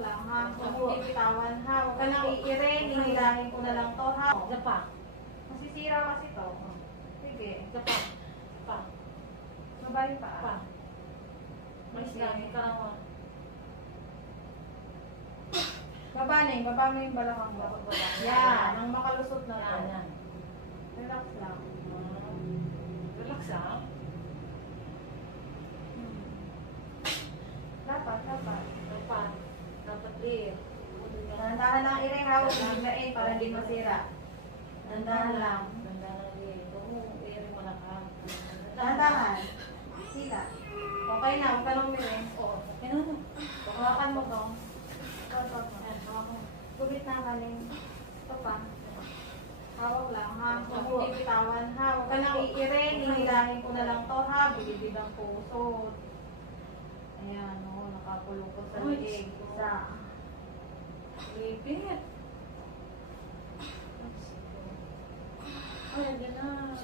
lang ha. Huwag mo bibitawan ha. Huwag ka nang iirin. Hinilahin ko na lang to ha. Isa pa. Masisira kasi to. Sige. Isa pa. Pa. Mabali pa. Pa. Mais lang. Karawa. Baba na yun. Baba mo yung balakang mo. Yan. Ang makalusot na to. Yan. Relax lang. Relax ah. Dapat. Dapat. Dapat clear. Nandahan lang iring hawak. Biglain para hindi masira. Nandahan lang. Dandahan din. Huwag mo i-ring mo na ka. Nandahan. Sila. Okay na. Huwag ka nang umiring. Oo. Okay na no. Hawakan mo to. Gubit na kanin. Ito pa. Hawak lang ha. Huwag mo bibitawan ha. Huwag ka nang iirin. Hinilahin ko na lang to ha. Bilibid ang puso. Ayan o. Nakapulukot sa liig. Isa. Repeat. Ay, yan na.